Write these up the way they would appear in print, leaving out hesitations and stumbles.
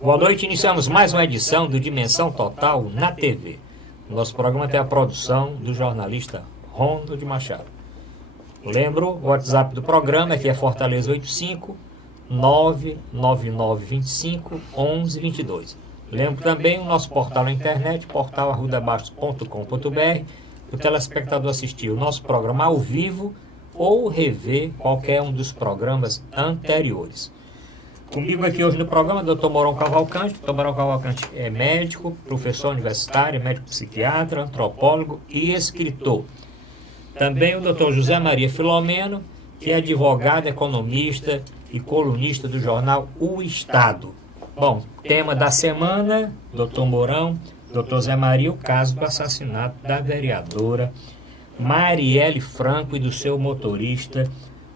Boa noite, iniciamos mais uma edição do Dimensão Total na TV. Nosso programa tem a produção do jornalista Rondo de Machado. Lembro, o WhatsApp do programa que é Fortaleza 85 99925 1122. Lembro também o nosso portal na internet, portal@arrudabastos.com.br, para o telespectador assistir o nosso programa ao vivo ou rever qualquer um dos programas anteriores. Comigo aqui hoje no programa, Dr. Mourão Cavalcante. Dr. Mourão Cavalcante é médico, professor universitário, médico psiquiatra, antropólogo e escritor. Também o Dr. José Maria Filomeno, que é advogado, economista e colunista do jornal O Estado. Bom, tema da semana, Dr. Mourão, Dr. Zé Maria, o caso do assassinato da vereadora Marielle Franco e do seu motorista,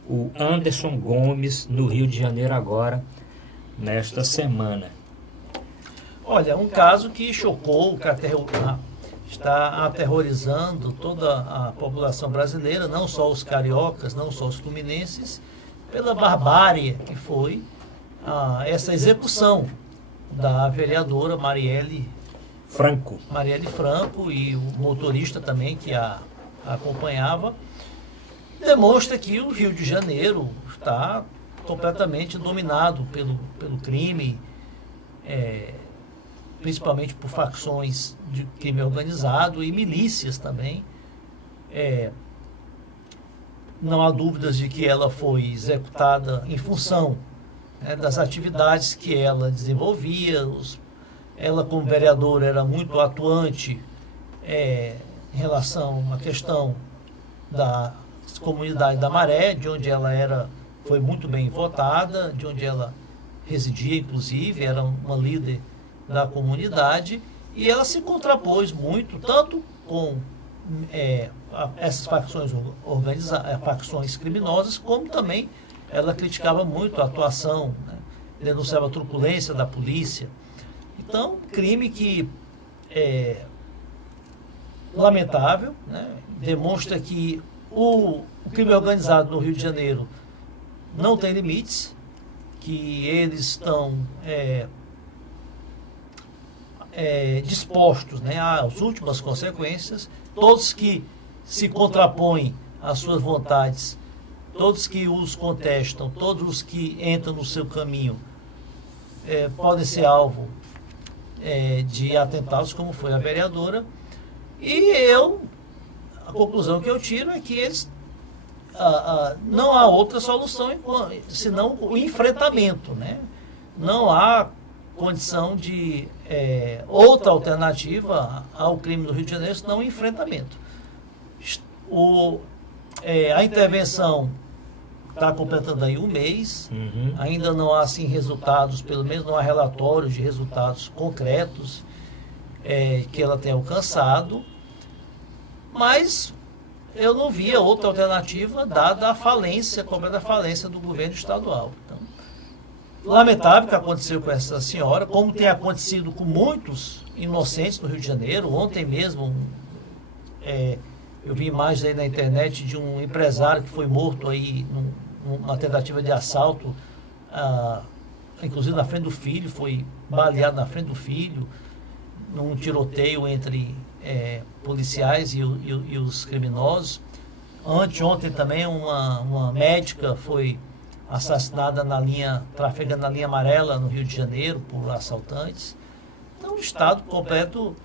o Anderson Gomes, no Rio de Janeiro agora, nesta semana. Olha, um caso que chocou, que está aterrorizando toda a população brasileira, não só os cariocas, não só os fluminenses, pela barbárie que foi essa execução da vereadora Marielle Franco e o motorista também que a acompanhava. Demonstra que o Rio de Janeiro está completamente dominado pelo crime, principalmente por facções de crime organizado e milícias também. Não há dúvidas de que ela foi executada em função das atividades que ela desenvolvia. Ela, como vereadora, era muito atuante em relação à questão da comunidade da Maré, de onde ela foi muito bem votada, de onde ela residia, inclusive, era uma líder da comunidade, e ela se contrapôs muito, tanto com essas facções facções criminosas, como também ela criticava muito a atuação, denunciava a truculência da polícia. Então, crime que é lamentável, demonstra que o crime organizado no Rio de Janeiro não tem limites, que eles estão dispostos às últimas consequências. Todos que se contrapõem às suas vontades, todos que os contestam, todos os que entram no seu caminho podem ser alvo de atentados, como foi a vereadora. E a conclusão que eu tiro é que eles não há outra solução senão o enfrentamento, Não há condição de outra alternativa ao crime do Rio de Janeiro senão o enfrentamento. A intervenção está completando aí um mês, ainda não há assim resultados, pelo menos não há relatórios de resultados concretos que ela tenha alcançado, mas eu não via outra alternativa dada a falência, completa falência do governo estadual. Então, lamentável o que aconteceu com essa senhora, como tem acontecido com muitos inocentes no Rio de Janeiro. Ontem mesmo, eu vi imagens aí na internet de um empresário que foi morto aí numa tentativa de assalto, inclusive na frente do filho, foi baleado na frente do filho, num tiroteio entre policiais e os criminosos. Anteontem também uma médica foi assassinada trafegando na linha amarela no Rio de Janeiro por assaltantes. Então, um estado completo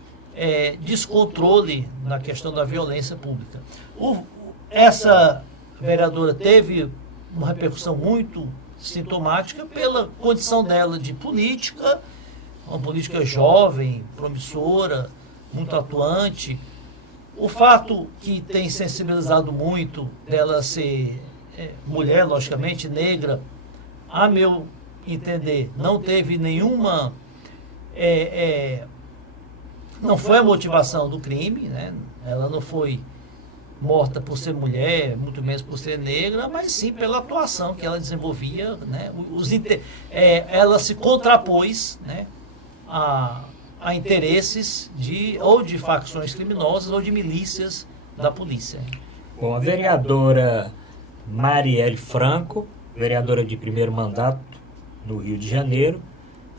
descontrole na questão da violência pública. Essa vereadora teve uma repercussão muito sintomática pela condição dela de política, uma política jovem, promissora, muito atuante. O fato que tem sensibilizado muito dela ser mulher, logicamente, negra, a meu entender, não teve nenhuma... não foi a motivação do crime, Ela não foi morta por ser mulher, muito menos por ser negra, mas sim pela atuação que ela desenvolvia, ela se contrapôs, a interesses ou de facções criminosas ou de milícias da polícia. Bom, a vereadora Marielle Franco, vereadora de primeiro mandato no Rio de Janeiro,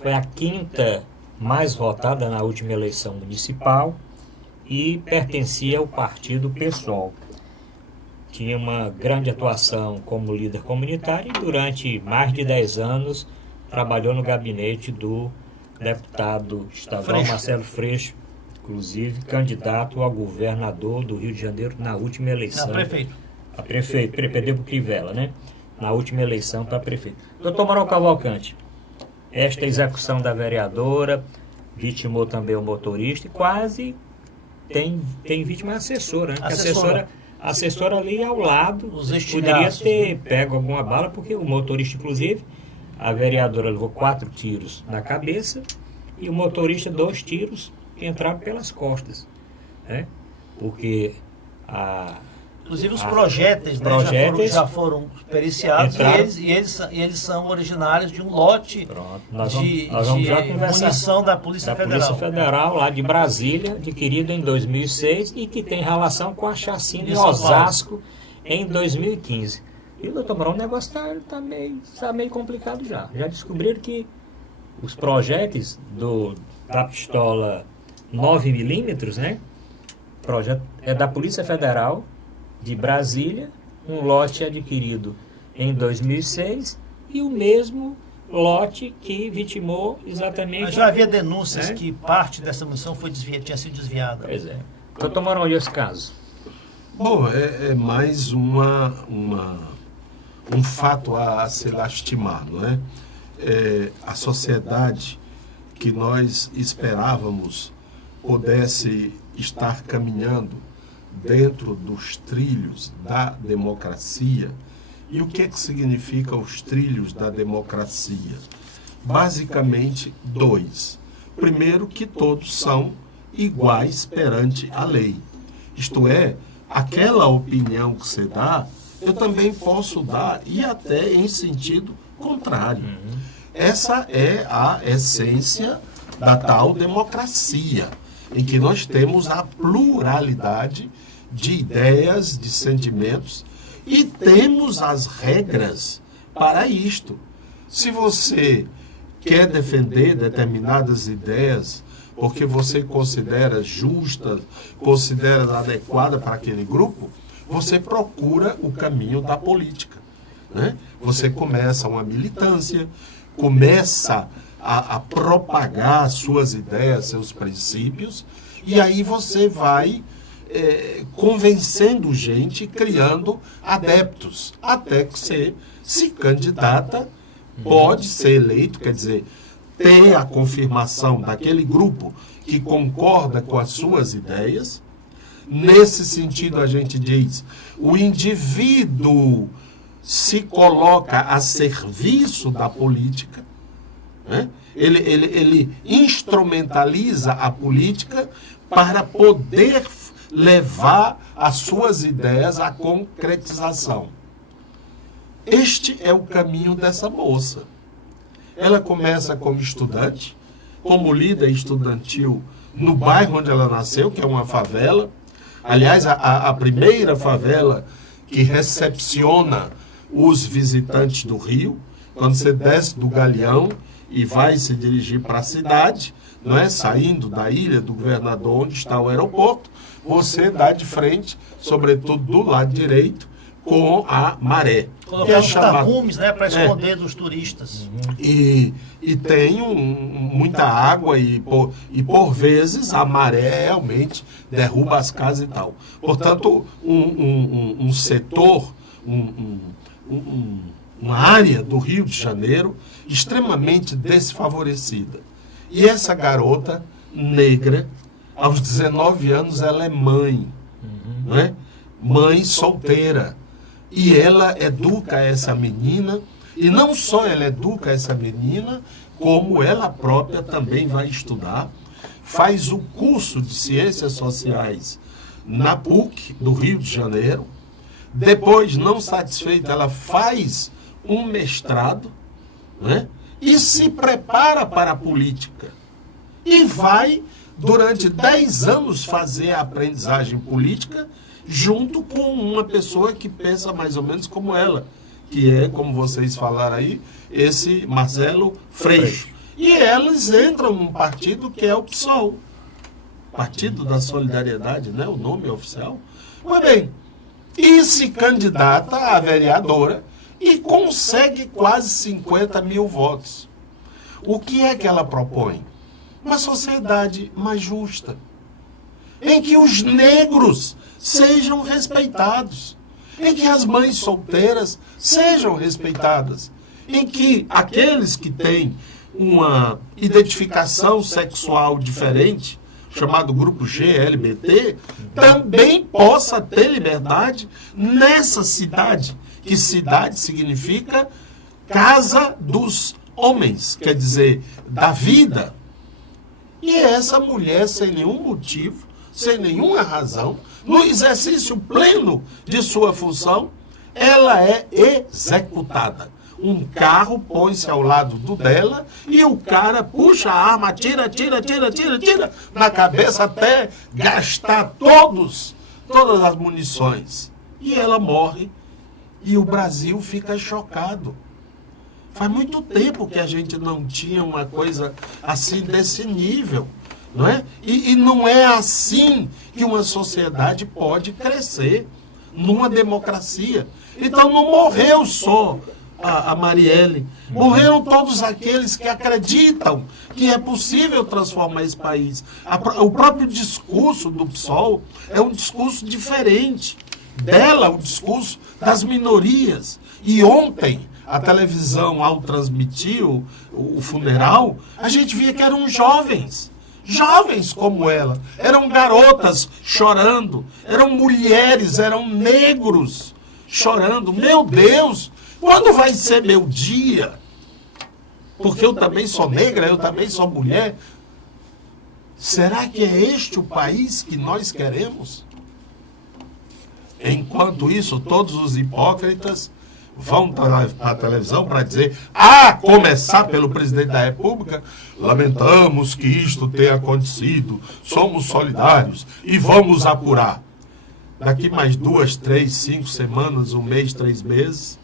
foi a quinta mais votada na última eleição municipal e pertencia ao partido PSOL. Tinha uma grande atuação como líder comunitário e durante mais de 10 anos trabalhou no gabinete do deputado estadual Marcelo Freixo, inclusive candidato a governador do Rio de Janeiro na última eleição. A prefeito, perdeu para o Crivella, né? Na última eleição para prefeito. Doutor Mourão Cavalcante, esta execução da vereadora vitimou também o motorista e quase tem vítima assessora, né? Assessora ali ao lado poderia ter pego alguma bala, porque o motorista, inclusive, a vereadora levou 4 tiros na cabeça e o motorista 2 tiros que entraram pelas costas, né? Porque inclusive os projéteis, né, já foram periciados e eles são originários de um lote de munição da Polícia Federal. Polícia Federal, lá de Brasília, adquirido em 2006 e que tem relação com a chacina em Osasco em 2015. E, doutor Mourão, o negócio está meio complicado já. Já descobriram que os projéteis da pistola 9mm, né? O projeto é da Polícia Federal de Brasília, um lote adquirido em 2006 e o mesmo lote que vitimou exatamente... Mas já havia denúncias que parte dessa munição tinha sido desviada. Pois é. Doutor Mourão, e esse caso? Bom, é mais um fato a se lastimar, não é? A sociedade que nós esperávamos pudesse estar caminhando dentro dos trilhos da democracia. E o que é que significa os trilhos da democracia? Basicamente 2. Primeiro, que todos são iguais perante a lei. Isto é, aquela opinião que você dá, eu também posso dar, e até em sentido contrário. Essa é a essência da tal democracia, em que nós temos a pluralidade de ideias, de sentimentos, e temos as regras para isto. Se você quer defender determinadas ideias, porque você considera justas, considera adequada para aquele grupo, você procura o caminho da política, né? Você começa uma militância, começa a propagar suas ideias, seus princípios, e aí você vai convencendo gente, criando adeptos, até que você se candidata, pode ser eleito, quer dizer, ter a confirmação daquele grupo que concorda com as suas ideias. Nesse sentido, a gente diz, o indivíduo se coloca a serviço da política, né? Ele instrumentaliza a política para poder levar as suas ideias à concretização. Este é o caminho dessa moça. Ela começa como estudante, como líder estudantil no bairro onde ela nasceu, que é uma favela. Aliás, a primeira favela que recepciona os visitantes do Rio, quando você desce do Galeão e vai se dirigir para a cidade, não é? Saindo da Ilha do Governador, onde está o aeroporto, você dá de frente, sobretudo do lado direito, com a Maré. Colocar os tapumes, né, para esconder dos turistas. E tem muita água e por vezes a maré realmente derruba as casas e tal. Portanto, um setor, uma área do Rio de Janeiro extremamente desfavorecida. E essa garota negra, aos 19 anos, ela é mãe, né? Mãe solteira. E ela educa essa menina, e não só ela educa essa menina, como ela própria também vai estudar, faz o curso de Ciências Sociais na PUC do Rio de Janeiro. Depois, não satisfeita, ela faz um mestrado, né? E se prepara para a política. E vai, durante 10 anos, fazer a aprendizagem política junto com uma pessoa que pensa mais ou menos como ela, que é, como vocês falaram aí, esse Marcelo Freixo. E elas entram num partido que é o PSOL, Partido da Solidariedade, né? O nome oficial. Pois bem, e se candidata a vereadora e consegue quase 50 mil votos. O que é que ela propõe? Uma sociedade mais justa, em que os negros sejam respeitados, em que as mães solteiras sejam respeitadas, em que aqueles que têm uma identificação sexual diferente, chamado grupo GLBT, também possa ter liberdade nessa cidade, que cidade significa casa dos homens, quer dizer, da vida. E essa mulher, sem nenhum motivo, sem nenhuma razão, no exercício pleno de sua função, ela é executada. Um carro põe-se ao lado do dela e o cara puxa a arma, tira na cabeça até gastar todas as munições. E ela morre e o Brasil fica chocado. Faz muito tempo que a gente não tinha uma coisa assim desse nível, não é? E não é assim que uma sociedade pode crescer numa democracia. Então não morreu só a Marielle, morreram todos aqueles que acreditam que é possível transformar esse país. O próprio discurso do PSOL é um discurso diferente dela, o discurso das minorias. E ontem, a televisão, ao transmitir o funeral, a gente via que eram jovens como ela, eram garotas chorando, eram mulheres, eram negros chorando. Meu Deus, quando vai ser meu dia? Porque eu também sou negra, eu também sou mulher. Será que é este o país que nós queremos? Enquanto isso, todos os hipócritas vão para a televisão para dizer, a começar pelo presidente da República, lamentamos que isto tenha acontecido, somos solidários e vamos apurar. Daqui mais 2, 3, 5 semanas, 1 mês, 3 meses.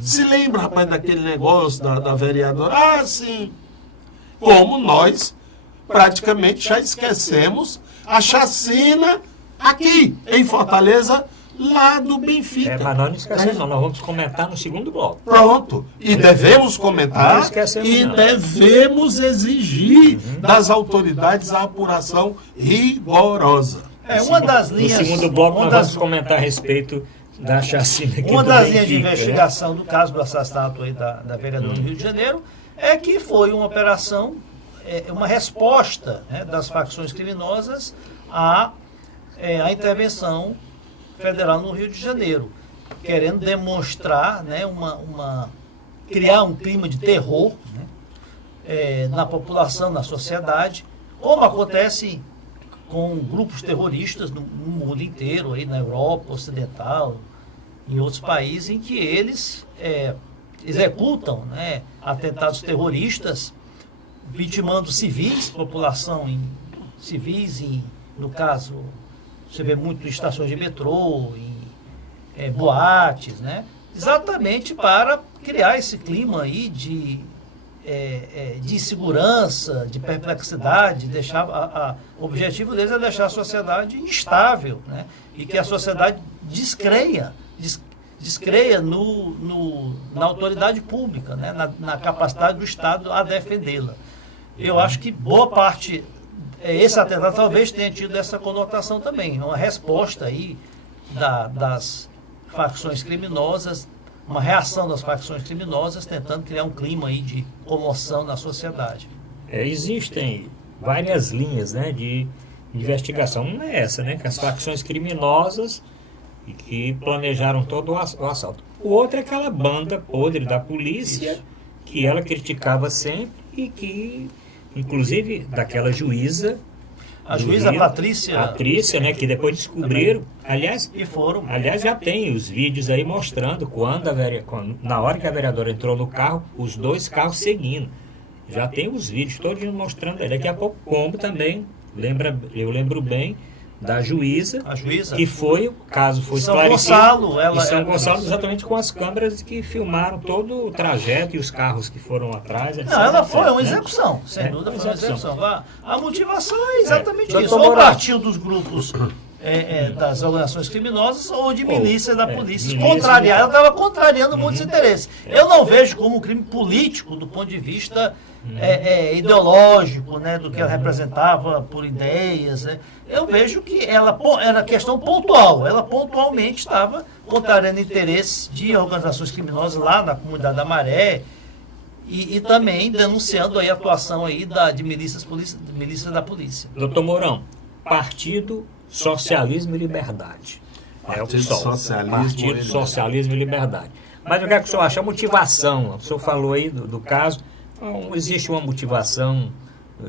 Se lembra, rapaz, daquele negócio da vereadora? Ah, sim. Como nós praticamente já esquecemos a chacina aqui em Fortaleza, lá do Benfica. Mas nós não esquecemos, não. Nós vamos comentar no segundo bloco. Pronto. E devemos comentar e não. devemos exigir das autoridades a apuração rigorosa. Uma das linhas... No segundo bloco nós vamos comentar a respeito da chacina aqui Uma do das Benfica, linhas de investigação do caso do assassinato aí da vereadora do Rio de Janeiro é que foi uma operação, uma resposta, né, das facções criminosas à intervenção federal no Rio de Janeiro, querendo demonstrar, né, criar um clima de terror, né, na população, na sociedade, como acontece com grupos terroristas no mundo inteiro, aí na Europa Ocidental, em outros países, em que eles executam, né, atentados terroristas, vitimando civis, população civis, no caso, você vê muito em estações de metrô, em boates, né, exatamente para criar esse clima aí de insegurança, de perplexidade, o objetivo deles é deixar a sociedade instável, né? E que a sociedade descreia na autoridade pública, né? Na capacidade do Estado a defendê-la. Eu acho que boa parte, esse atentado talvez tenha tido essa conotação também, uma resposta aí das facções criminosas, uma reação das facções criminosas tentando criar um clima aí de comoção na sociedade. Existem várias linhas, né, de investigação. Uma é essa, né, que as facções criminosas que planejaram todo o assalto. O outro é aquela banda podre da polícia que ela criticava sempre e que, inclusive, daquela juíza... A juíza Patrícia, né, que depois descobriram, aliás, já tem os vídeos aí mostrando na hora que a vereadora entrou no carro, os 2 carros seguindo. Já tem os vídeos todos mostrando aí. Daqui a pouco, como também, eu lembro bem, da juíza, A juíza? que foi, o caso foi São esclarecido. Gonçalo, ela- em São ela- Gonçalo, exatamente com as câmeras que filmaram todo o trajeto e os carros que foram atrás. Etc, Não, ela foi uma né? execução, sem É, dúvida uma foi uma execução. execução. A motivação é exatamente É. isso. Doutor Ou Moraes. partiu dos grupos das organizações criminosas ou de milícia da polícia. milícia Contrariar, ela estava contrariando muitos Uhum. interesses. Eu não vejo como um crime político do ponto de vista ideológico, né, do que ela representava por ideias. Né. Eu vejo que ela era questão pontual. Ela pontualmente estava contrariando interesses de organizações criminosas lá na comunidade da Maré, e também denunciando aí a atuação aí de milícias da polícia. Doutor Mourão, Partido Socialismo e Liberdade. É o Partido PSOL. Socialismo e Partido Liberdade. Socialismo e Liberdade. Mas o que é que o senhor acha? A motivação, o senhor falou aí do caso, não existe uma motivação,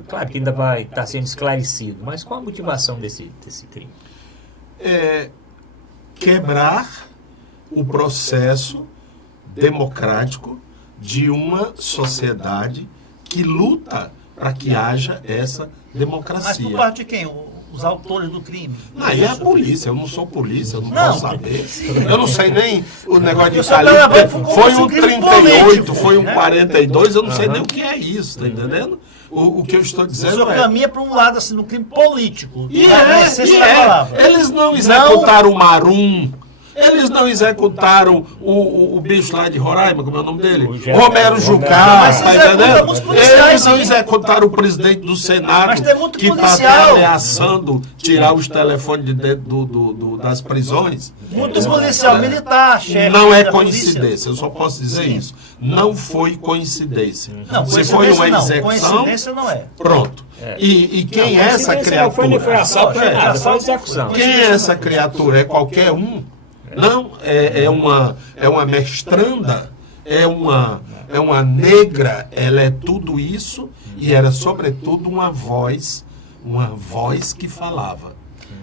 claro que ainda vai estar sendo esclarecido, mas qual a motivação desse crime? Quebrar o processo democrático de uma sociedade que luta para que haja essa Mas por democracia. parte de quem? Os autores do crime? Aí é a polícia, eu não sou polícia, eu não, Não. posso saber. Eu não sei nem o negócio de Eu só calibre. trabalho com Foi um crime 38, político, foi um né? 42, eu não sei nem o que é isso, tá entendendo? O que eu estou O dizendo senhor é... caminha para um lado assim, no crime político. E na essência é, da palavra. eles não executaram o Marum, eles não executaram o bicho lá de Roraima, como é o nome dele? Romero Jucá, Mas tá executa entendendo? muitos policiais, Eles não sim. executaram o presidente do Senado, Mas tem muito que está policial. ameaçando tirar os telefones de dentro das prisões. Muitos policial militar, chefe. Não é da polícia. coincidência, eu só posso dizer isso. Não foi coincidência. Não, Se foi uma não. execução, Coincidência não é. pronto. E quem é essa Não foi criatura? assalto, É, nada, foi assalto execução. Quem é essa criatura? É qualquer um? Não, é uma mestranda, é uma negra, ela é tudo isso e era sobretudo uma voz que falava.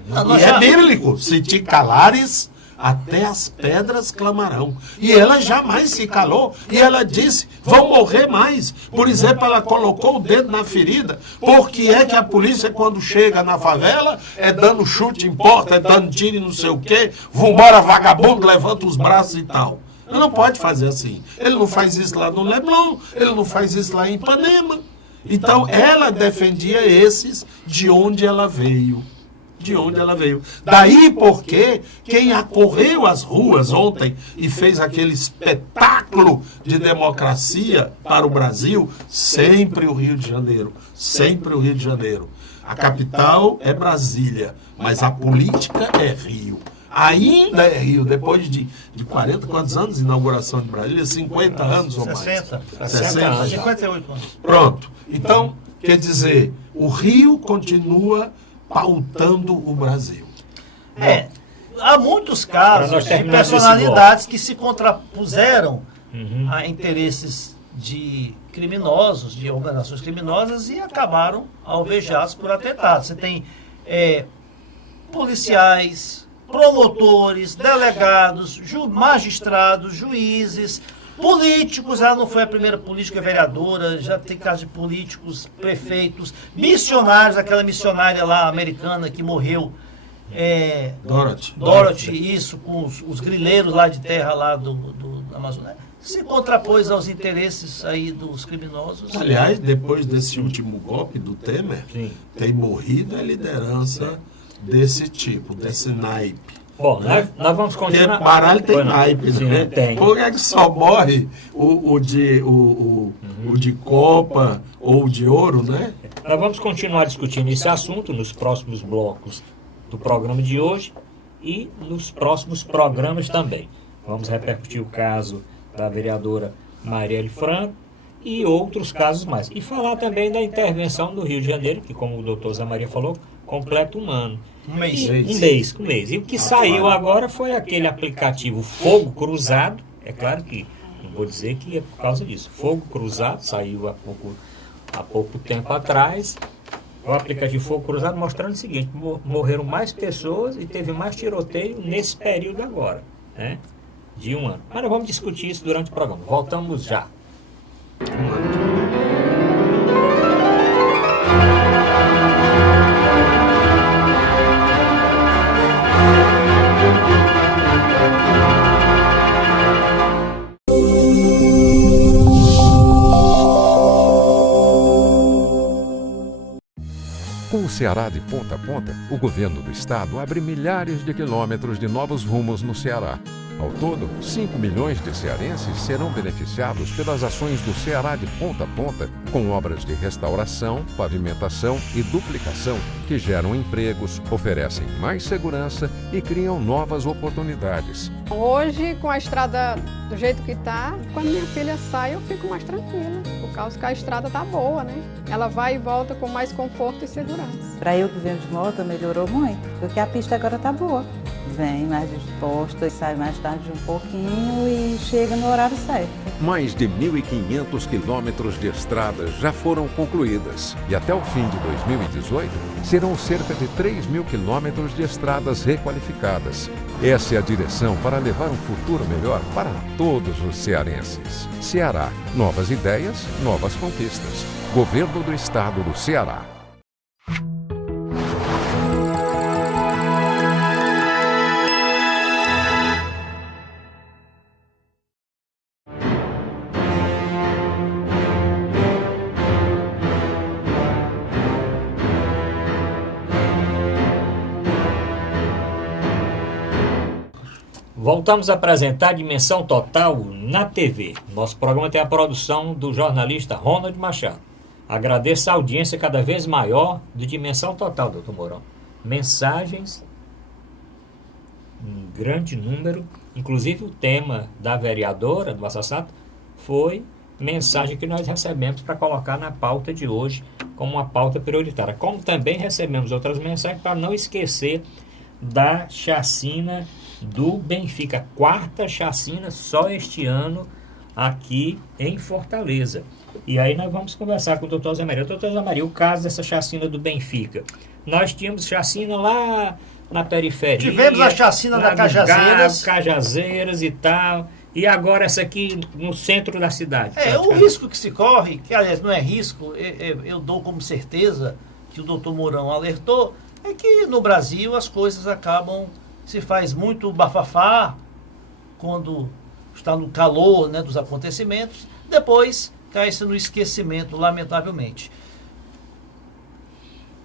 Nós E é já- bíblico, se te calares, até as pedras clamarão. E ela jamais se calou. E ela disse, vão morrer mais. Por exemplo, ela colocou o dedo na ferida. Porque é que a polícia, quando chega na favela, é dando chute em porta, é dando tiro e não sei o quê. Vambora, vagabundo, levanta os braços e tal. Ele não pode fazer assim. Ele não faz isso lá no Leblon, ele não faz isso lá em Ipanema. Então, ela defendia esses de onde ela veio. De onde ela veio. Daí porque quem acorreu às ruas ontem e fez aquele espetáculo de democracia para o Brasil, sempre o Rio de Janeiro. Sempre o Rio de Janeiro. A capital é Brasília, mas a política é Rio. Ainda é Rio, depois de 40, quantos anos de inauguração de Brasília? 50 anos ou mais. 60. 60 anos. 58 anos. Pronto. Então, quer dizer, o Rio continua pautando o Brasil. Há muitos Para casos nós de terminar esse personalidades que se contrapuseram Uhum. a interesses de criminosos, de organizações criminosas e acabaram alvejados por atentados. Você tem policiais, promotores, delegados, magistrados, juízes, políticos. Ela não foi a primeira política vereadora, já tem casos de políticos, prefeitos, missionários, aquela missionária lá americana que morreu. Dorothy, isso, com os grileiros lá de terra lá do Amazonas, se contrapôs aos interesses aí dos criminosos. Aliás, depois desse último golpe do Temer, Sim. tem morrido a liderança desse tipo, desse naipe. Bom, nós vamos Porque continuar. baralho tem Pois não. naipe, Sim, né? tem. Por que é que só morre o de copa ou o de ouro, né? Nós vamos continuar discutindo esse assunto nos próximos blocos do programa de hoje e nos próximos programas também. Vamos repercutir o caso da vereadora Marielle Franco e outros casos mais. E falar também da intervenção do Rio de Janeiro, que, como o doutor Zé Maria falou, completa um ano. Um mês. Um mês. E o que saiu agora foi aquele aplicativo Fogo Cruzado. É claro que não vou dizer que é por causa disso. Fogo Cruzado saiu há pouco tempo atrás. O aplicativo Fogo Cruzado mostrando o seguinte: morreram mais pessoas e teve mais tiroteio nesse período agora, né? De um ano. Mas nós vamos discutir isso durante o programa. Voltamos já. Com o Ceará de ponta a ponta, o governo do estado abre milhares de quilômetros de novos rumos no Ceará. Ao todo, 5 milhões de cearenses serão beneficiados pelas ações do Ceará de ponta a ponta, com obras de restauração, pavimentação e duplicação que geram empregos, oferecem mais segurança e criam novas oportunidades. Hoje, com a estrada do jeito que está, quando minha filha sai, eu fico mais tranquila, por causa que a estrada está boa, né? Ela vai e volta com mais conforto e segurança. Para eu que venho de moto, melhorou muito, porque a pista agora está boa. Vem mais disposta, sai mais tarde um pouquinho e chega no horário certo. Mais de 1.500 quilômetros de estradas já foram concluídas e até o fim de 2018 serão cerca de 3.000 quilômetros de estradas requalificadas. Essa é a direção para levar um futuro melhor para todos os cearenses. Ceará, novas ideias, novas conquistas. Governo do Estado do Ceará. Voltamos a apresentar Dimensão Total na TV. Nosso programa tem a produção do jornalista Ronald Machado. Agradeço a audiência cada vez maior de Dimensão Total, doutor Mourão. Mensagens em grande número, inclusive o tema da vereadora do Assassato foi mensagem que nós recebemos para colocar na pauta de hoje como uma pauta prioritária. Como também recebemos outras mensagens para não esquecer da chacina do Benfica, quarta chacina só este ano aqui em Fortaleza. E aí nós vamos conversar com o doutor Zé Maria. Doutor Zé Maria, o caso dessa chacina do Benfica. Nós tínhamos chacina lá na periferia. Tivemos a chacina da Cajazeiras. Cajazeiras e tal. E agora essa aqui no centro da cidade. O risco que se corre, que aliás não é risco, eu dou como certeza que o doutor Mourão alertou, é que no Brasil as coisas acabam, se faz muito bafafá quando está no calor, né, dos acontecimentos, depois cai-se no esquecimento, lamentavelmente.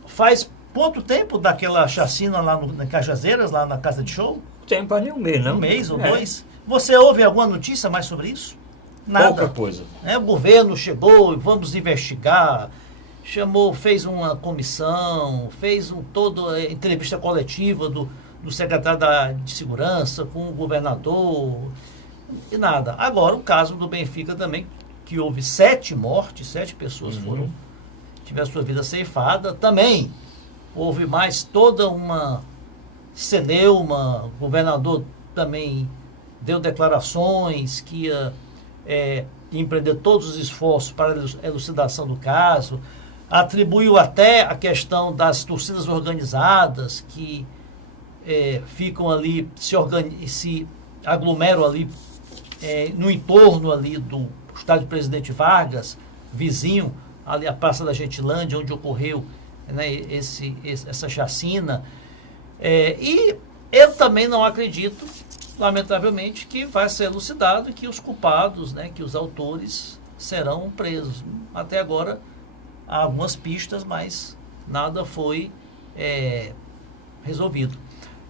Faz quanto tempo daquela chacina lá na Cajazeiras, lá na casa de show? Tempo ali, um mês, não? Um mês ou dois. Você ouve alguma notícia mais sobre isso? Nada. Pouca coisa. O governo chegou e vamos investigar, fez uma comissão, fez toda entrevista coletiva do secretário de Segurança com o governador e nada. Agora, o caso do Benfica também, que houve 7 mortes, 7 pessoas tiveram sua vida ceifada. Também houve mais toda uma celeuma, o governador também deu declarações que ia empreender todos os esforços para a elucidação do caso, atribuiu até a questão das torcidas organizadas que ficam ali, se aglomeram ali no entorno ali do estádio Presidente Vargas, vizinho, ali a Praça da Gentilândia, onde ocorreu, né, essa chacina. E eu também não acredito, lamentavelmente, que vai ser elucidado e que os culpados, né, que os autores serão presos. Até agora há algumas pistas, mas nada foi resolvido.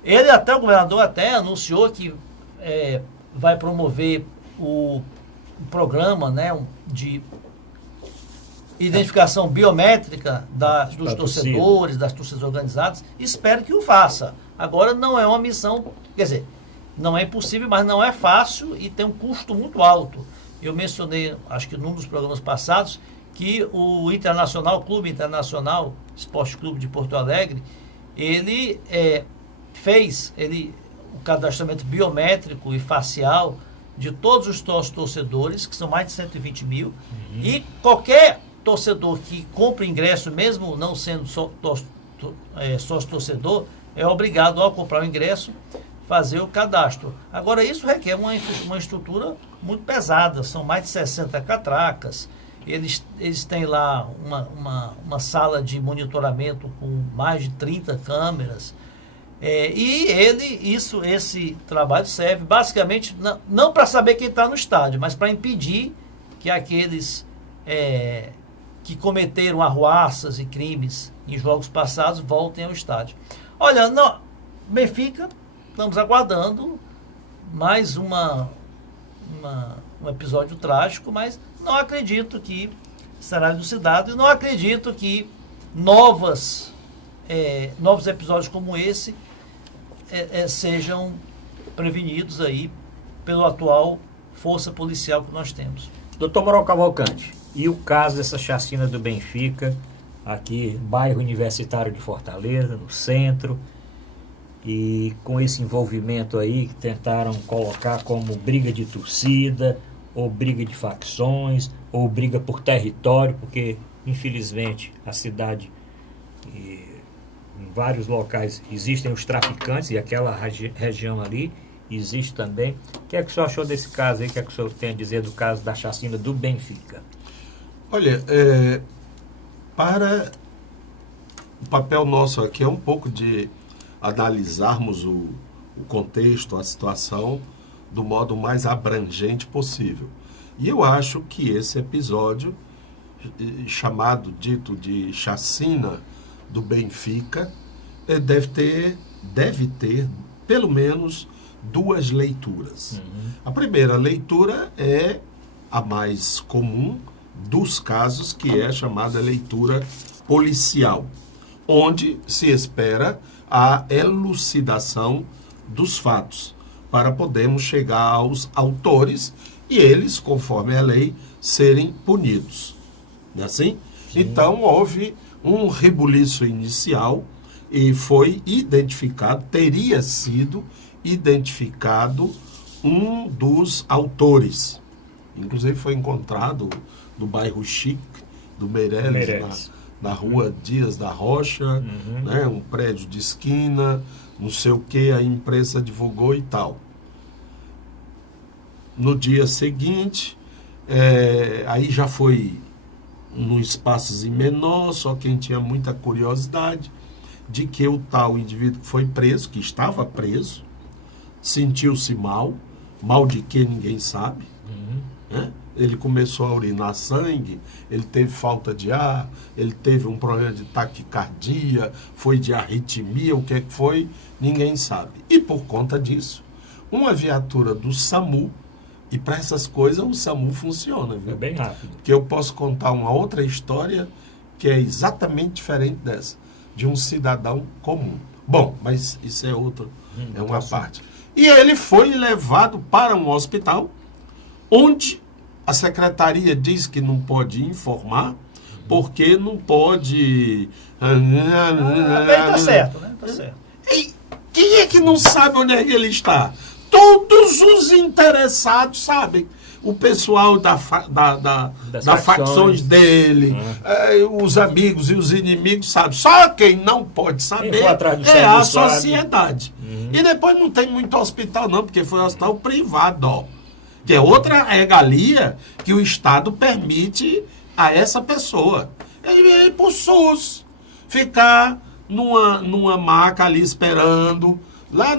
O governador até anunciou que vai promover o programa, né, de identificação biométrica dos torcedores, das torcidas organizadas. Espero que o faça. Agora não é uma missão, quer dizer, não é impossível, mas não é fácil e tem um custo muito alto. Eu mencionei, acho que num dos programas passados, que o Clube Internacional, Esporte Clube de Porto Alegre, ele fez o cadastramento biométrico e facial de todos os torcedores, que são mais de 120 mil, e qualquer torcedor que compra ingresso, mesmo não sendo sócio torcedor, é obrigado, ao comprar o ingresso, fazer o cadastro. Agora, isso requer uma estrutura muito pesada, são mais de 60 catracas, eles têm lá uma sala de monitoramento com mais de 30 câmeras, e esse trabalho serve basicamente não para saber quem está no estádio, mas para impedir que aqueles que cometeram arruaças e crimes em jogos passados voltem ao estádio. Olha, Benfica, estamos aguardando mais um episódio trágico, mas não acredito que será elucidado e não acredito que novos episódios como esse sejam prevenidos aí pela atual força policial que nós temos. Doutor Mourão Cavalcante, e o caso dessa chacina do Benfica, aqui, bairro Universitário de Fortaleza, no centro, e com esse envolvimento aí que tentaram colocar como briga de torcida, ou briga de facções, ou briga por território, porque infelizmente a cidade, em vários locais existem os traficantes, e aquela região ali existe também. O que é que o senhor achou desse caso aí? O que é que o senhor tem a dizer do caso da chacina do Benfica? Olha, para o papel nosso aqui é um pouco de analisarmos o contexto, a situação, do modo mais abrangente possível. E eu acho que esse episódio, dito de chacina do Benfica, deve ter pelo menos duas leituras. A primeira leitura é a mais comum dos casos, que é a chamada leitura policial, onde se espera a elucidação dos fatos, para podermos chegar aos autores e eles, conforme a lei, serem punidos. Não é assim? Sim. Então, houve um rebuliço inicial e foi identificado, teria sido identificado um dos autores. Inclusive foi encontrado no bairro Chique do Meireles. Na rua Dias da Rocha, né, um prédio de esquina, não sei o que, a imprensa divulgou e tal. No dia seguinte, aí já foi num espaçozinho menor, só quem tinha muita curiosidade de que o tal indivíduo que foi preso, que estava preso, sentiu-se mal de que ninguém sabe, né? Ele começou a urinar sangue, ele teve falta de ar, ele teve um problema de taquicardia, foi de arritmia, o que é que foi, ninguém sabe. E por conta disso, uma viatura do SAMU, e para essas coisas o SAMU funciona, viu? É bem rápido. Porque eu posso contar uma outra história que é exatamente diferente dessa, de um cidadão comum. Bom, mas isso é outro, é uma parte. E ele foi levado para um hospital, onde a secretaria diz que não pode informar, porque não pode... Tá certo, né? Tá certo. E quem é que não sabe onde é que ele está? Todos os interessados sabem. O pessoal das facções dele, os amigos e os inimigos sabem. Só quem não pode saber é a sociedade. E depois não tem muito hospital não, porque foi um hospital privado, ó. Que é outra regalia que o Estado permite a essa pessoa. Ele vem aí pro SUS, ficar numa maca ali esperando, lá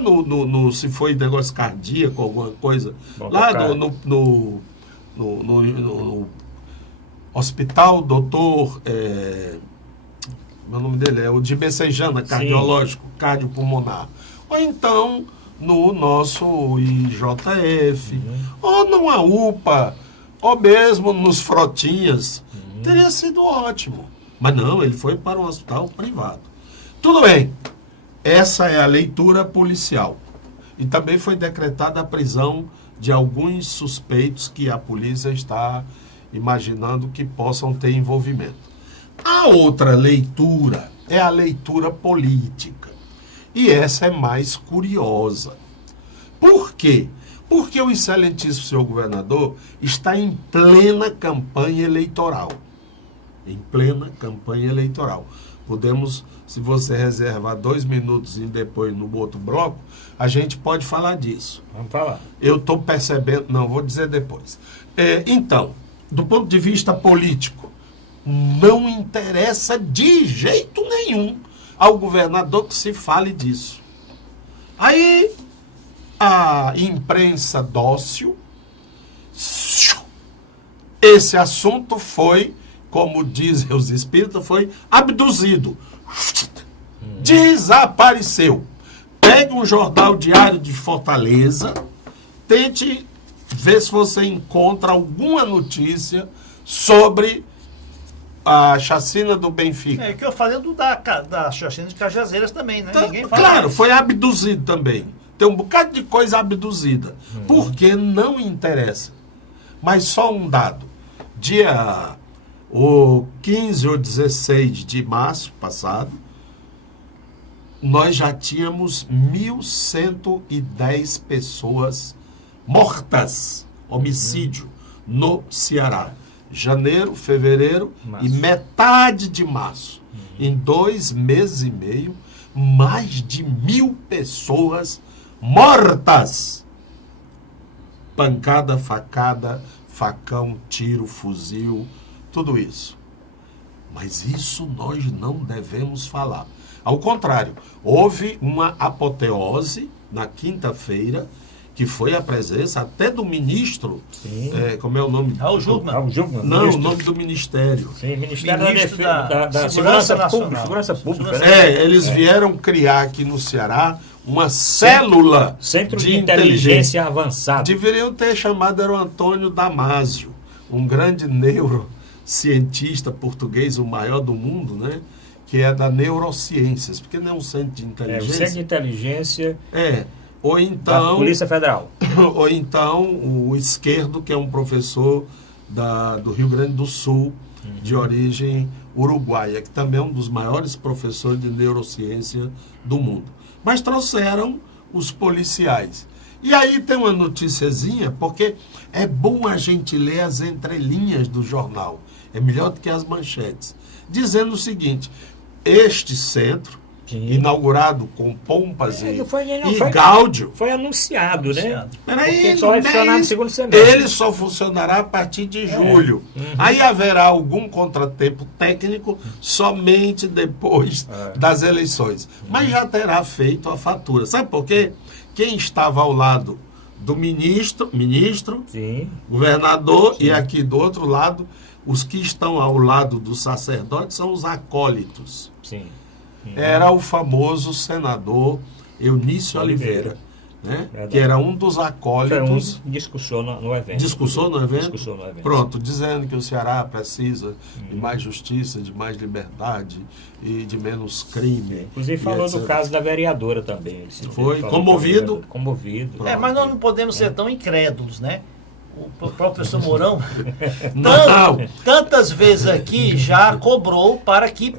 se foi negócio cardíaco, alguma coisa, lá no hospital doutor, meu nome dele é o de Messejana, cardiológico, cardiopulmonar. Ou então no nosso IJF, ou numa UPA, ou mesmo nos Frotinhas, teria sido ótimo. Mas não, ele foi para um hospital privado. Tudo bem, essa é a leitura policial. E também foi decretada a prisão de alguns suspeitos que a polícia está imaginando que possam ter envolvimento. A outra leitura é a leitura política. E essa é mais curiosa. Por quê? Porque o excelentíssimo senhor governador está em plena campanha eleitoral. Em plena campanha eleitoral. Podemos, se você reservar 2 minutos e depois no outro bloco, a gente pode falar disso. Vamos falar. Eu estou percebendo, não, vou dizer depois. Então, do ponto de vista político, não interessa de jeito nenhum ao governador que se fale disso. Aí, a imprensa dócil, esse assunto foi como dizem os espíritas, foi abduzido. Desapareceu. Pegue um jornal diário de Fortaleza, tente ver se você encontra alguma notícia sobre a chacina do Benfica. É que eu falei da chacina de Cajazeiras também, né? Então, Ninguém fala claro, disso. foi abduzido também. Tem um bocado de coisa abduzida. Porque não interessa. Mas só um dado. Dia 15 ou 16 de março passado, nós já tínhamos 1.110 pessoas mortas, homicídio, no Ceará. Janeiro, fevereiro e metade de março. Em 2 meses e meio, mais de 1.000 pessoas mortas. Pancada, facada, facão, tiro, fuzil, tudo isso. Mas isso nós não devemos falar. Ao contrário, houve uma apoteose na quinta-feira, que foi a presença até do ministro, como é o nome? Raul Jungmann. Não, o nome do ministério. Sim, Ministério Ministro da Segurança Segurança Pública. Eles vieram criar aqui no Ceará uma célula Centro de Inteligência Avançada. Deveriam ter chamado, era o Antônio Damásio, um grande neurocientista português, o maior do mundo, né? Que é da neurociências, porque não é um centro de inteligência. O Centro de Inteligência Ou então, da Polícia Federal. Ou então o Esquerdo, que é um professor do Rio Grande do Sul, de origem uruguaia, que também é um dos maiores professores de neurociência do mundo. Mas trouxeram os policiais. E aí tem uma noticiazinha, porque é bom a gente ler as entrelinhas do jornal. É melhor do que as manchetes. Dizendo o seguinte: este centro, inaugurado com pompas e gáudio... Foi anunciado, né? Peraí, só vai funcionar no segundo semestre. Ele só funcionará a partir de julho. Aí haverá algum contratempo técnico somente depois das eleições. Mas já terá feito a fatura. Sabe por quê? Quem estava ao lado do ministro, governador, e aqui do outro lado, os que estão ao lado do sacerdote são os acólitos. Sim. Era o famoso senador Eunício Oliveira, né? Que era um dos acólitos. Discussou no evento. Discussou no evento? Discussou no evento. Pronto, dizendo que o Ceará precisa de mais justiça, de mais liberdade e de menos crime. Inclusive falou do caso da vereadora também. Foi comovido? Comovido. Mas nós não podemos ser tão incrédulos, né? O professor Mourão tantas vezes aqui já cobrou para que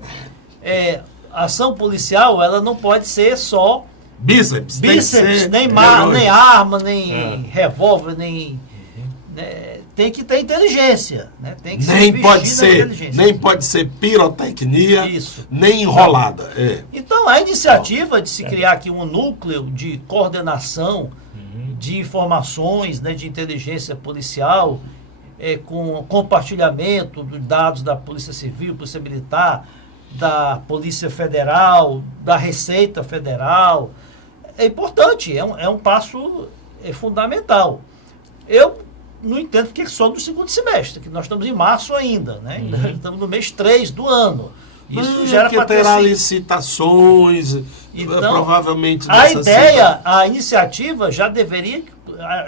a ação policial ela não pode ser só bíceps, nem arma, nem revólver, nem tem que ter inteligência, né? Tem que nem pode ser pirotecnia, nem enrolada. Então a iniciativa de se criar aqui um núcleo de coordenação de informações, né, de inteligência policial, com compartilhamento dos dados da Polícia Civil, Polícia Militar, da Polícia Federal, da Receita Federal, é importante, é um passo fundamental. Eu não entendo porque só no segundo semestre, que nós estamos em março ainda, né? Estamos no mês 3 do ano. Isso gera que terá licitações, então, provavelmente a iniciativa já deveria,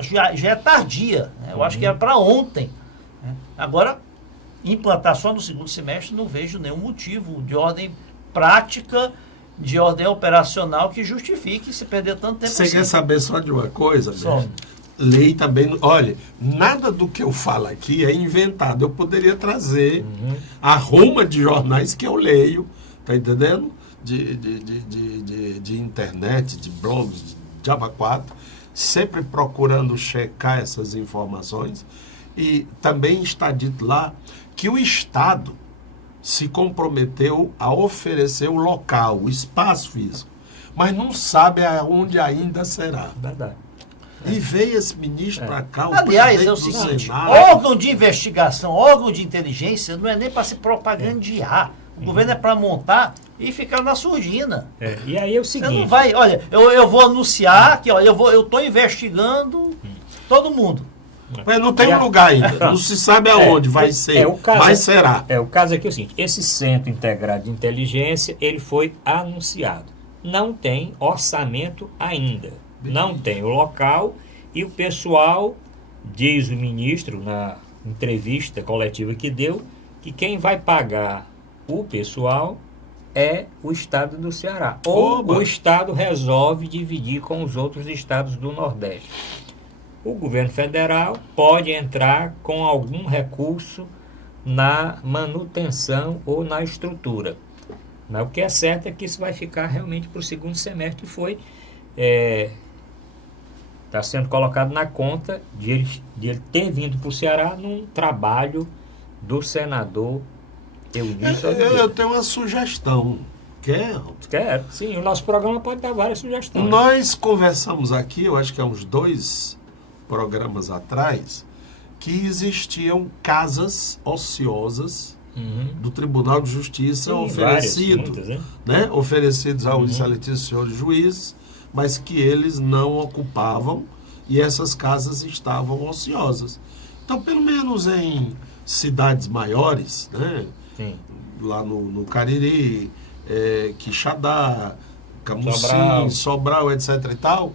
já é tardia, né? Eu acho que era para ontem, né? Agora, implantar só no segundo semestre, não vejo nenhum motivo de ordem prática, de ordem operacional que justifique se perder tanto tempo assim. Você quer saber só de uma coisa? Lei também. Olha, nada do que eu falo aqui é inventado. Eu poderia trazer a ruma de jornais que eu leio, tá entendendo? De internet, de blogs, de Java 4, sempre procurando checar essas informações. E também está dito lá que o Estado se comprometeu a oferecer o local, o espaço físico, mas não sabe aonde ainda será. Verdade. E veio esse ministro para cá, o aliás, é o presidente do seguinte, Senado. órgão de investigação, órgão de inteligência, não é nem para se propagandear. O governo é para montar e ficar na surdina. E aí é o seguinte... Você não vai, olha, eu vou anunciar que, olha, eu estou investigando todo mundo. Mas não tem um lugar ainda. Não se sabe aonde vai ser, mas será. O caso aqui é o seguinte, esse Centro Integrado de Inteligência, ele foi anunciado. Não tem orçamento ainda. Não tem o local e o pessoal, diz o ministro na entrevista coletiva que deu, que quem vai pagar o pessoal é o estado do Ceará. Ou o estado resolve dividir com os outros estados do Nordeste. O governo federal pode entrar com algum recurso na manutenção ou na estrutura. Mas o que é certo é que isso vai ficar realmente para o segundo semestre, que está sendo colocado na conta de ele ter vindo para o Ceará num trabalho do senador Eunício Oliveira. Eu tenho uma sugestão. Quer? Quero, sim. O nosso programa pode dar várias sugestões. Nós conversamos aqui, eu acho que há uns 2 programas atrás, que existiam casas ociosas do Tribunal de Justiça oferecidos ao excelentíssimo senhor juiz, mas que eles não ocupavam e essas casas estavam ociosas. Então, pelo menos em cidades maiores, né? Sim. Lá no Cariri, Quixadá, Camusim, Sobral, etc. e tal,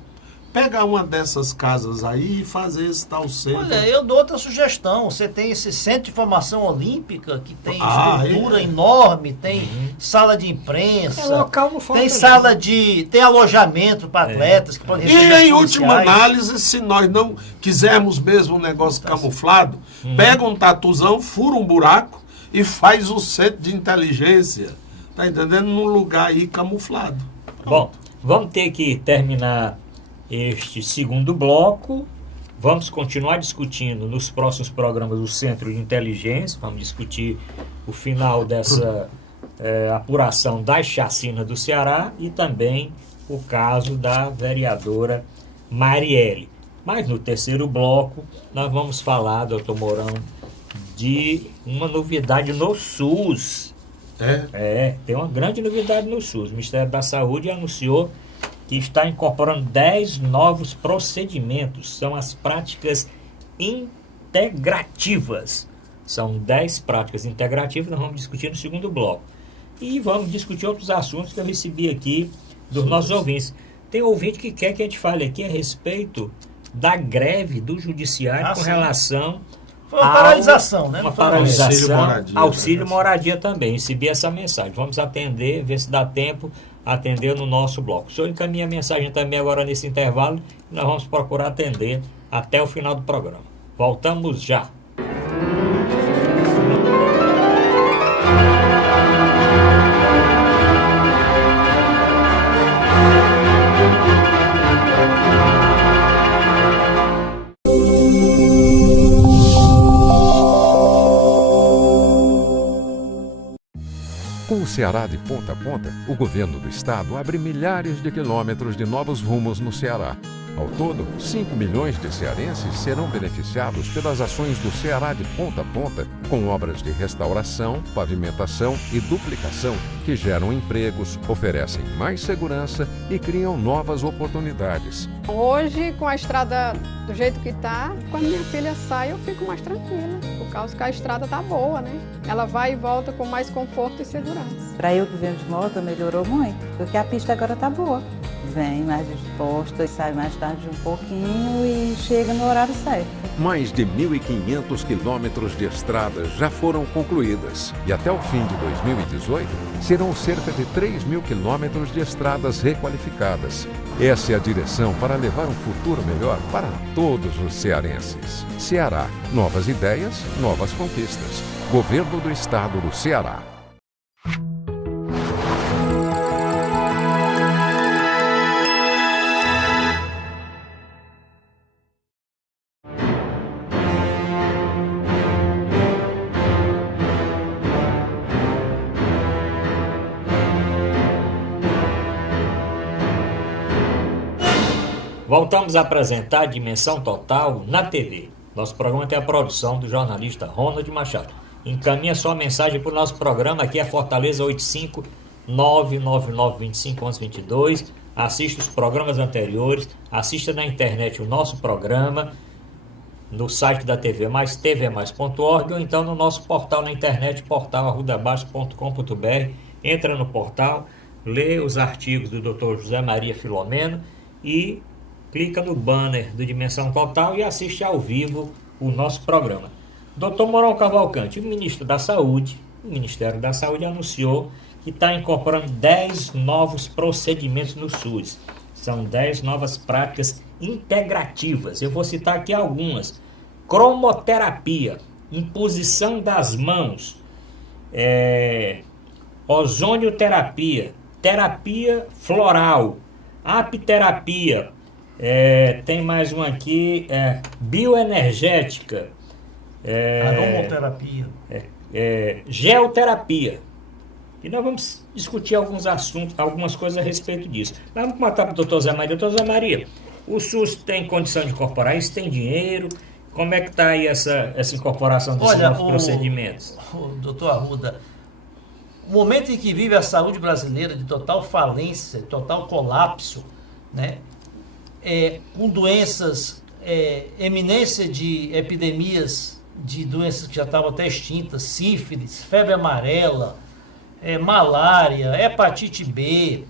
pegar uma dessas casas aí e fazer esse tal centro. Olha, eu dou outra sugestão. Você tem esse centro de formação olímpica, que tem estrutura enorme, tem sala de imprensa, local não falta tem sala tem alojamento para atletas que podem receber. E em última análise, se nós não quisermos mesmo um negócio camuflado, pega um tatuzão, fura um buraco e faz o centro de inteligência, tá entendendo? Num lugar aí camuflado. Bom, vamos ter que terminar este segundo bloco. Vamos continuar discutindo nos próximos programas o Centro de Inteligência. Vamos discutir o final dessa apuração das chacinas do Ceará e também o caso da vereadora Marielle. Mas no terceiro bloco nós vamos falar, doutor Mourão, de uma novidade no SUS. Tem uma grande novidade no SUS. O Ministério da Saúde anunciou que está incorporando 10 novos procedimentos. São as práticas integrativas. São 10 práticas integrativas, nós vamos discutir no segundo bloco. E vamos discutir outros assuntos que eu recebi aqui dos nossos ouvintes. Tem ouvinte que quer que a gente fale aqui a respeito da greve do judiciário com relação... Foi uma paralisação, né? Uma paralisação, auxílio né? moradia também. Recebi essa mensagem. Vamos atender, ver se dá tempo, atender no nosso bloco. O senhor encaminha a mensagem também agora nesse intervalo e nós vamos procurar atender até o final do programa. Voltamos já. Com o Ceará de ponta a ponta, o governo do estado abre milhares de quilômetros de novos rumos no Ceará. Ao todo, 5 milhões de cearenses serão beneficiados pelas ações do Ceará de ponta a ponta, com obras de restauração, pavimentação e duplicação que geram empregos, oferecem mais segurança e criam novas oportunidades. Hoje, com a estrada do jeito que está, quando minha filha sai, eu fico mais tranquila, por causa que a estrada está boa, né? Ela vai e volta com mais conforto e segurança. Para eu que venho de moto, melhorou muito, porque a pista agora está boa. Vem mais disposta, sai mais tarde um pouquinho e chega no horário certo. Mais de 1.500 quilômetros de estradas já foram concluídas e até o fim de 2018 serão cerca de 3.000 quilômetros de estradas requalificadas. Essa é a direção para levar um futuro melhor para todos os cearenses. Ceará, novas ideias, novas conquistas. Governo do Estado do Ceará. Voltamos a apresentar Dimensão Total na TV. Nosso programa tem a produção do jornalista Ronald Machado. Encaminha sua mensagem para o nosso programa, aqui é Fortaleza 85999251122. Assista os programas anteriores, assista na internet o nosso programa. no site da TV Mais, tvmais.org, ou então no nosso portal na internet, portal@arrudabaixo.com.br. Entra no portal, lê os artigos do Dr. José Maria Filomeno e clica no banner do Dimensão Total e assiste ao vivo o nosso programa. Dr. Mourão Cavalcante, o ministro da Saúde, o Ministério da Saúde anunciou que está incorporando 10 novos procedimentos no SUS. São 10 novas práticas integrativas. Eu vou citar aqui algumas. Cromoterapia, imposição das mãos, ozonioterapia, terapia floral, apiterapia, tem mais um aqui, bioenergética, aromoterapia, geoterapia. E nós vamos discutir alguns assuntos, algumas coisas a respeito disso. Mas vamos contar para o doutor Zé Maria. Doutor Zé Maria, o SUS tem condição de incorporar isso? Tem dinheiro? Como é que está aí essa incorporação desses novos procedimentos? Doutor Arruda, o momento em que vive a saúde brasileira de total falência, de total colapso, né? Com doenças, eminência de epidemias, de doenças que já estavam até extintas, sífilis, febre amarela, malária, hepatite B,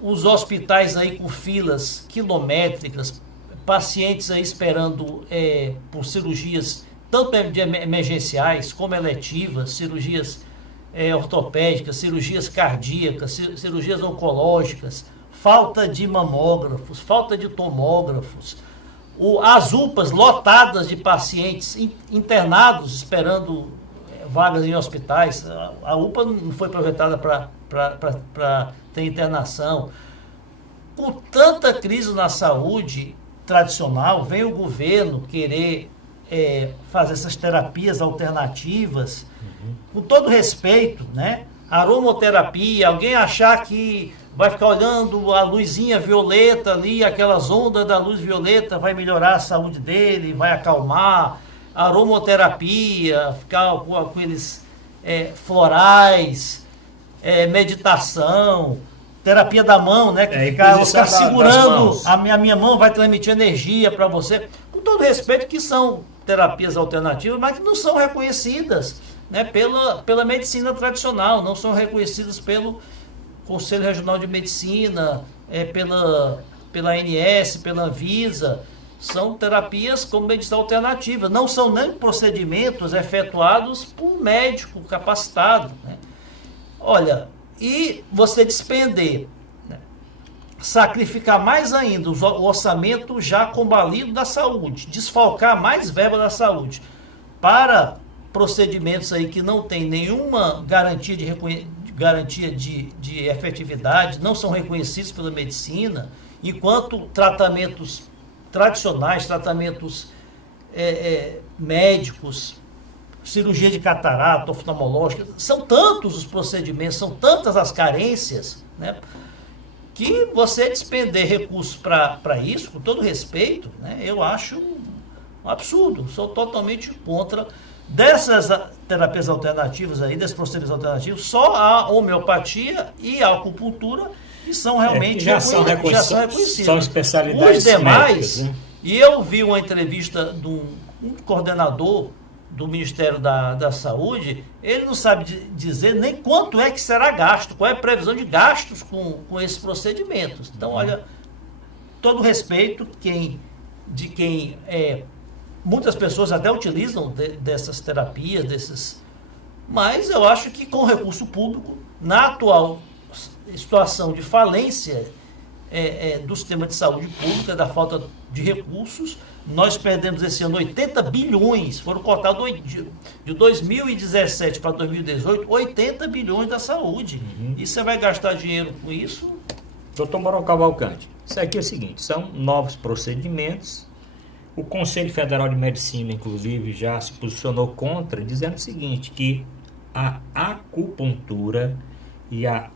os hospitais aí com filas quilométricas, pacientes aí esperando por cirurgias tanto emergenciais como eletivas, cirurgias ortopédicas, cirurgias cardíacas, cirurgias oncológicas, falta de mamógrafos, falta de tomógrafos, as UPAs lotadas de pacientes internados esperando vagas em hospitais. A UPA não foi aproveitada para ter internação. Com tanta crise na saúde tradicional, vem o governo querer fazer essas terapias alternativas, com todo respeito, né? Aromoterapia, alguém achar que vai ficar olhando a luzinha violeta ali, aquelas ondas da luz violeta, vai melhorar a saúde dele, vai acalmar. Aromoterapia, ficar com aqueles florais, meditação, terapia da mão, né? Que ficar segurando a minha mão vai transmitir energia para você. Com todo respeito, que são terapias alternativas, mas que não são reconhecidas, né, pela medicina tradicional, não são reconhecidas pelo Conselho Regional de Medicina, pela ANS, pela Anvisa. São terapias como medicina alternativa, não são nem procedimentos efetuados por um médico capacitado, né? Olha, e você despender, né, sacrificar mais ainda o orçamento já combalido da saúde, desfalcar mais verba da saúde para procedimentos aí que não tem nenhuma garantia de efetividade, não são reconhecidos pela medicina, enquanto tratamentos tradicionais, tratamentos médicos, cirurgia de catarata, oftalmológica, são tantos os procedimentos, são tantas as carências, né, que você despender recursos para isso, com todo respeito, né, eu acho um absurdo. Sou totalmente contra dessas terapias alternativas aí, desses procedimentos alternativos. Só a homeopatia e a acupuntura que são realmente já são reconhecidas. São especialidades os demais médicas, né? E eu vi uma entrevista de um coordenador do Ministério da Saúde, ele não sabe dizer nem quanto é que será gasto, qual é a previsão de gastos com esses procedimentos. Então, olha, todo respeito de quem muitas pessoas até utilizam dessas terapias, mas eu acho que com recurso público, na atual situação de falência do sistema de saúde pública, da falta de recursos, nós perdemos esse ano 80 bilhões, foram cortados de 2017 para 2018, 80 bilhões da saúde. E você vai gastar dinheiro com isso? Doutor Mourão Cavalcante, isso aqui é o seguinte, são novos procedimentos. O Conselho Federal de Medicina, inclusive, já se posicionou contra, dizendo o seguinte, que a acupuntura e a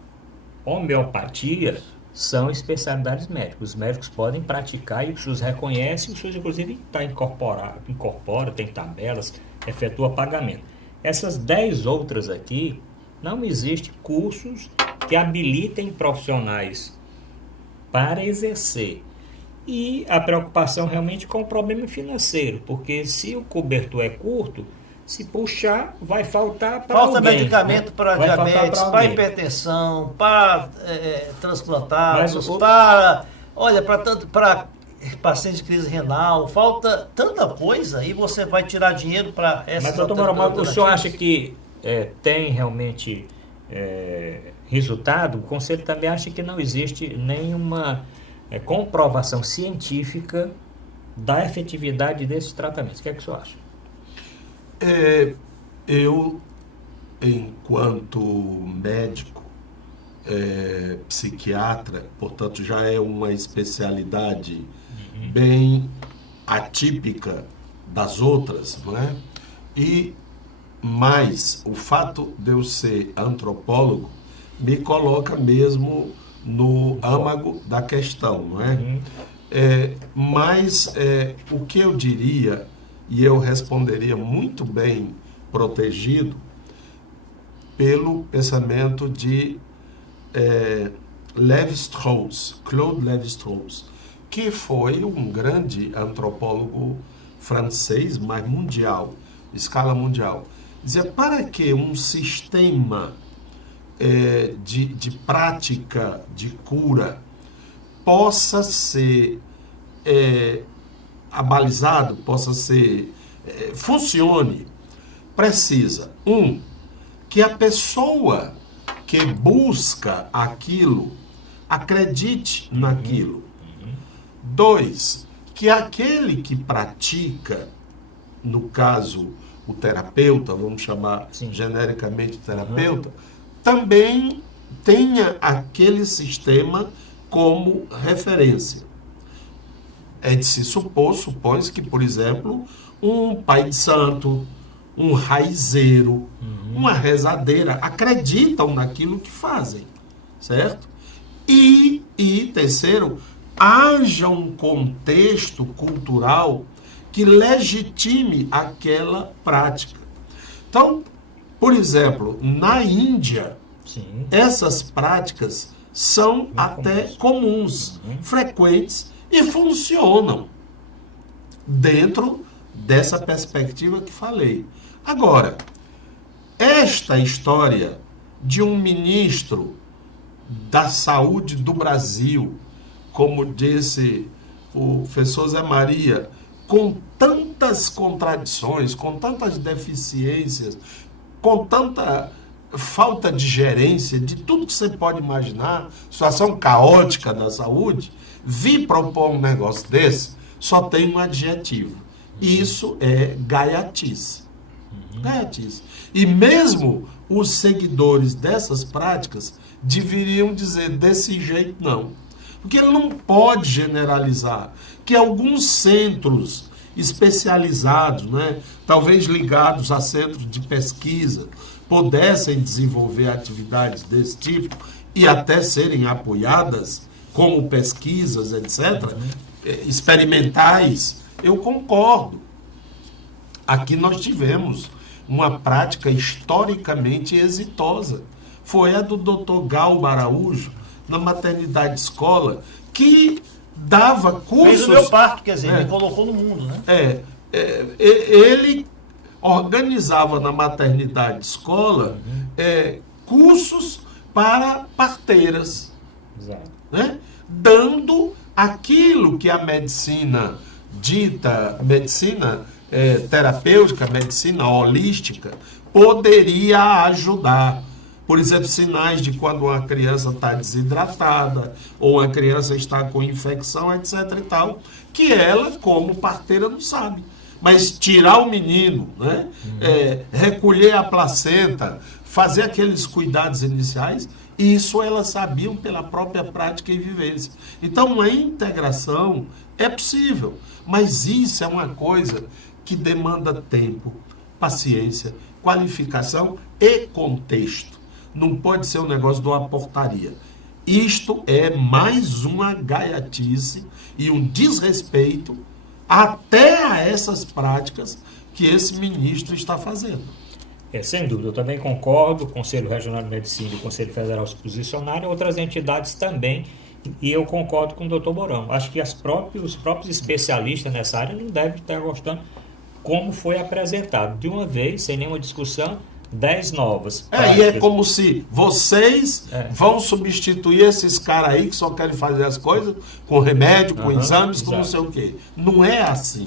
homeopatia são especialidades médicas. Os médicos podem praticar e o SUS reconhece, o SUS, inclusive, incorpora, tem tabelas, efetua pagamento. Essas 10 outras aqui, não existem cursos que habilitem profissionais para exercer e a preocupação realmente com o problema financeiro, porque se o cobertor é curto, se puxar, vai faltar para alguém. Falta medicamento para Vai faltar diabetes, para para alguém. hipertensão, para transplantados, Mas para pacientes de crise renal. Falta tanta coisa e você vai tirar dinheiro para essas Mas, doutor Moron, o senhor acha que tem realmente resultado? O Conselho também acha que não existe nenhuma comprovação científica da efetividade desses tratamentos. O que é que o senhor acha? Eu, enquanto médico, psiquiatra, portanto já é uma especialidade bem atípica das outras, não é? E mais, o fato de eu ser antropólogo me coloca mesmo no âmago da questão, não é? Mas o que eu diria, e eu responderia muito bem protegido pelo pensamento de Lévi-Strauss, Claude Lévi-Strauss, que foi um grande antropólogo francês, mas mundial, escala mundial. Dizia, para que um sistema de prática de cura possa ser abalizado, possa ser funcione, precisa, que a pessoa que busca aquilo acredite naquilo. 2, que aquele que pratica, no caso o terapeuta, vamos chamar genericamente terapeuta, também tenha aquele sistema como referência. É de se supõe-se que, por exemplo, um pai de santo, um raizeiro, uma rezadeira, acreditam naquilo que fazem, certo? E terceiro, haja um contexto cultural que legitime aquela prática. Então, por exemplo, na Índia, essas práticas são até comuns, frequentes e funcionam dentro dessa perspectiva que falei. Agora, esta história de um ministro da saúde do Brasil, como disse o professor Zé Maria, com tantas contradições, com tantas deficiências, com tanta falta de gerência, de tudo que você pode imaginar, situação caótica da saúde, vir propor um negócio desse, só tem um adjetivo. Isso é gaiatice. Gaiatice. E mesmo os seguidores dessas práticas deveriam dizer desse jeito não. Porque ele não pode generalizar que alguns centros especializados, né, talvez ligados a centros de pesquisa, pudessem desenvolver atividades desse tipo e até serem apoiadas, como pesquisas, etc., experimentais, eu concordo. Aqui nós tivemos uma prática historicamente exitosa. Foi a do Dr. Galba Araújo, na maternidade escola, que dava cursos... Fez o meu parto, quer dizer, me colocou no mundo, né? Ele organizava na maternidade escola cursos para parteiras. Exato. Né? Dando aquilo que a medicina dita, medicina terapêutica, medicina holística, poderia ajudar. Por exemplo, sinais de quando uma criança está desidratada ou uma criança está com infecção, etc. e tal, que ela, como parteira, não sabe. Mas tirar o menino, né? Recolher a placenta, fazer aqueles cuidados iniciais, isso elas sabiam pela própria prática e vivência. Então, a integração é possível, mas isso é uma coisa que demanda tempo, paciência, qualificação e contexto. Não pode ser um negócio de uma portaria. Isto é mais uma gaiatice e um desrespeito até a essas práticas que esse ministro está fazendo. Sem dúvida, eu também concordo. O Conselho Regional de Medicina e o Conselho Federal se posicionaram, outras entidades também, E eu concordo com o doutor Mourão. Acho que os próprios especialistas nessa área não devem estar gostando como foi apresentado. De uma vez, sem nenhuma discussão, 10 novas. E é como se vocês vão substituir esses caras aí que só querem fazer as coisas com remédio, com exames, com não sei o quê. Não é assim.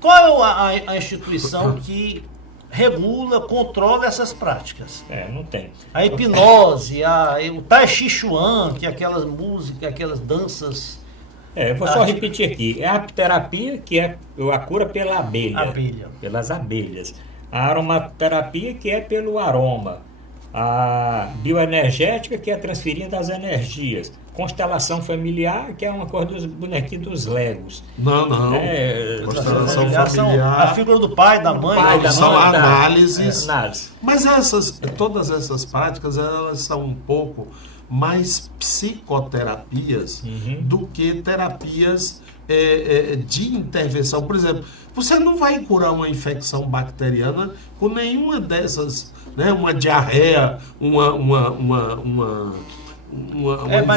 Qual é a instituição que regula, controla essas práticas? Não tem. A hipnose, o Tai Chi Chuan, que é aquelas músicas, aquelas danças... Eu vou só repetir aqui. É a terapia, que é a cura pela abelha. Pelas abelhas. A aromaterapia, que é pelo aroma. A bioenergética, que é transferindo as energias. Constelação familiar, que é uma coisa dos bonequinhos dos Legos. Não. Constelação familiar. A figura do pai, da mãe. São análises. Mas todas essas práticas, elas são um pouco mais psicoterapias do que terapias de intervenção. Por exemplo, você não vai curar uma infecção bacteriana com nenhuma dessas, né? Uma diarreia, uma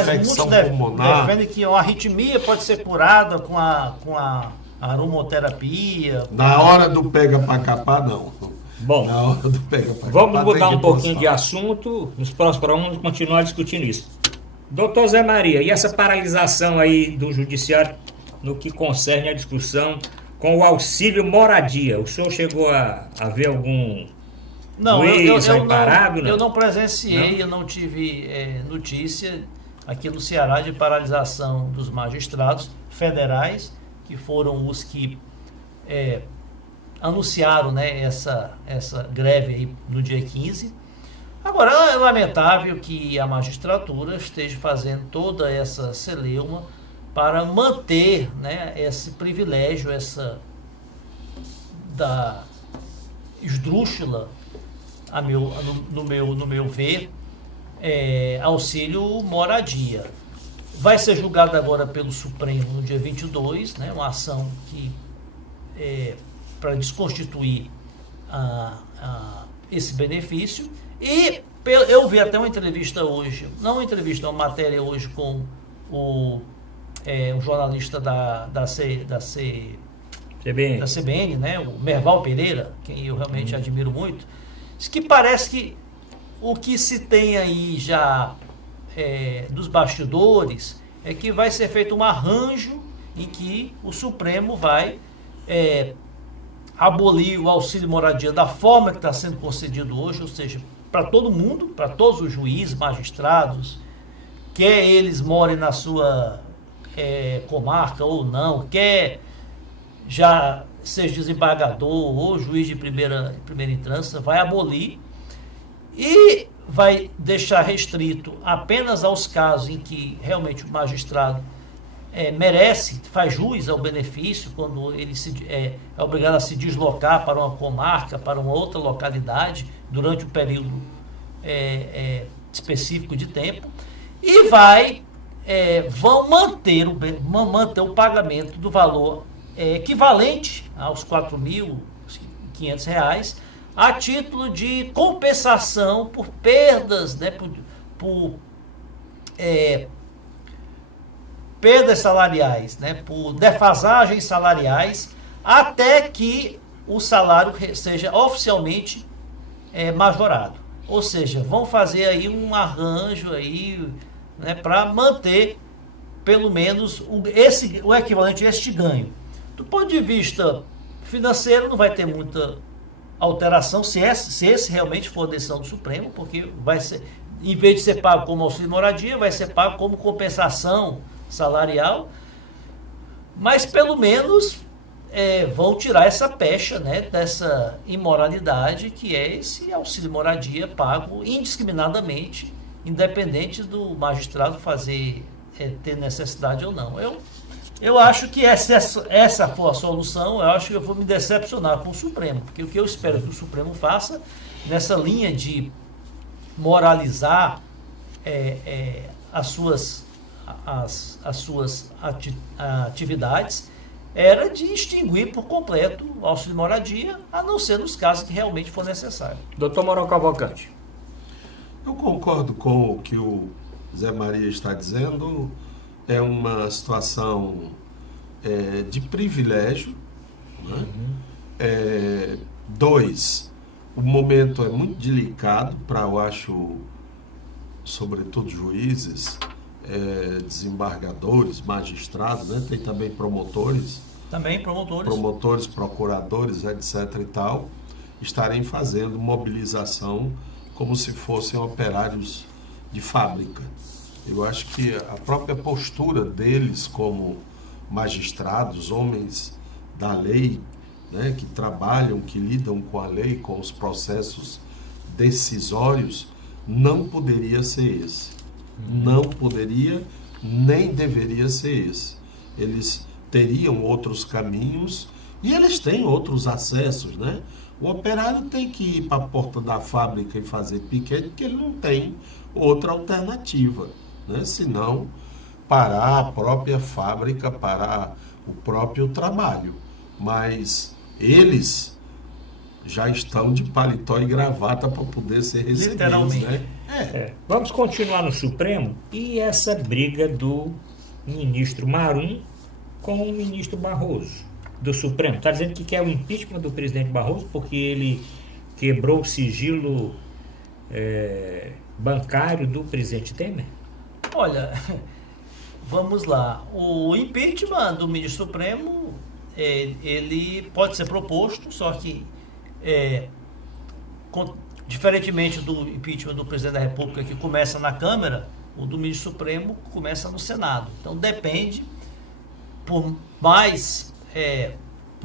infecção pulmonar. Defende que a arritmia pode ser curada com a aromoterapia. Na hora do pega pra capar, não. Bom, vamos mudar um pouquinho de assunto. Nos próximos programas vamos continuar discutindo isso. Doutor Zé Maria, e essa paralisação aí do judiciário no que concerne a discussão com o auxílio moradia? O senhor chegou a ver algum... Não, eu não presenciei, eu não tive notícia aqui no Ceará de paralisação dos magistrados federais, que foram os que anunciaram, né, essa greve aí no dia 15. Agora, é lamentável que a magistratura esteja fazendo toda essa celeuma para manter, né, esse privilégio, da esdrúxula, no meu ver, auxílio moradia. Vai ser julgado agora pelo Supremo no dia 22, né, uma ação que para desconstituir esse benefício. E eu vi até uma entrevista hoje, uma matéria hoje com o jornalista da CBN, né, o Merval Pereira, quem eu realmente admiro muito, diz que parece que o que se tem aí já dos bastidores é que vai ser feito um arranjo em que o Supremo vai abolir o auxílio moradia da forma que está sendo concedido hoje, ou seja, para todo mundo, para todos os juízes, magistrados, quer eles morem na sua comarca ou não, quer já seja desembargador ou juiz de primeira instância, vai abolir e vai deixar restrito apenas aos casos em que realmente o magistrado merece, faz jus ao benefício, quando ele é obrigado a se deslocar para uma comarca, para uma outra localidade, durante um período específico de tempo, e vão manter o pagamento do valor equivalente aos R$ 4.500, a título de compensação por perdas, né, por perdas salariais, né, por defasagens salariais, até que o salário seja oficialmente majorado. Ou seja, vão fazer aí um arranjo aí, né, para manter pelo menos o equivalente a este ganho. Do ponto de vista financeiro, não vai ter muita alteração se esse realmente for a decisão do Supremo, porque vai ser, em vez de ser pago como auxílio moradia, vai ser pago como compensação salarial, mas pelo menos vão tirar essa pecha, né, dessa imoralidade que é esse auxílio moradia pago indiscriminadamente, independente do magistrado ter necessidade ou não. Eu acho que essa for a solução. Eu acho que eu vou me decepcionar com o Supremo, porque o que eu espero que o Supremo faça nessa linha de moralizar as suas atividades era de extinguir por completo o auxílio moradia, a não ser nos casos que realmente for necessário. Doutor Mourão Cavalcante. Eu concordo com o que o Zé Maria está dizendo, é uma situação de privilégio. Né? 2, o momento é muito delicado para, eu acho, sobretudo juízes, desembargadores, magistrados, né? Tem também promotores. Também promotores. Promotores, procuradores, etc. e tal, estarem fazendo mobilização como se fossem operários de fábrica. Eu acho que a própria postura deles como magistrados, homens da lei, né, que trabalham, que lidam com a lei, com os processos decisórios, não poderia ser esse. Não poderia, nem deveria ser esse. Eles teriam outros caminhos e eles têm outros acessos, né? O operário tem que ir para a porta da fábrica e fazer piquete, porque ele não tem outra alternativa, né? Senão parar a própria fábrica, parar o próprio trabalho. Mas eles já estão de paletó e gravata para poder ser recebidos. Literalmente. Né? Vamos continuar no Supremo. E essa briga do ministro Marum com o ministro Barroso, do Supremo? Está dizendo que quer o impeachment do presidente Barroso porque ele quebrou o sigilo bancário do presidente Temer? Olha, vamos lá. O impeachment do ministro Supremo, ele pode ser proposto, só que, diferentemente do impeachment do presidente da República, que começa na Câmara, o do ministro Supremo começa no Senado. Então, depende, por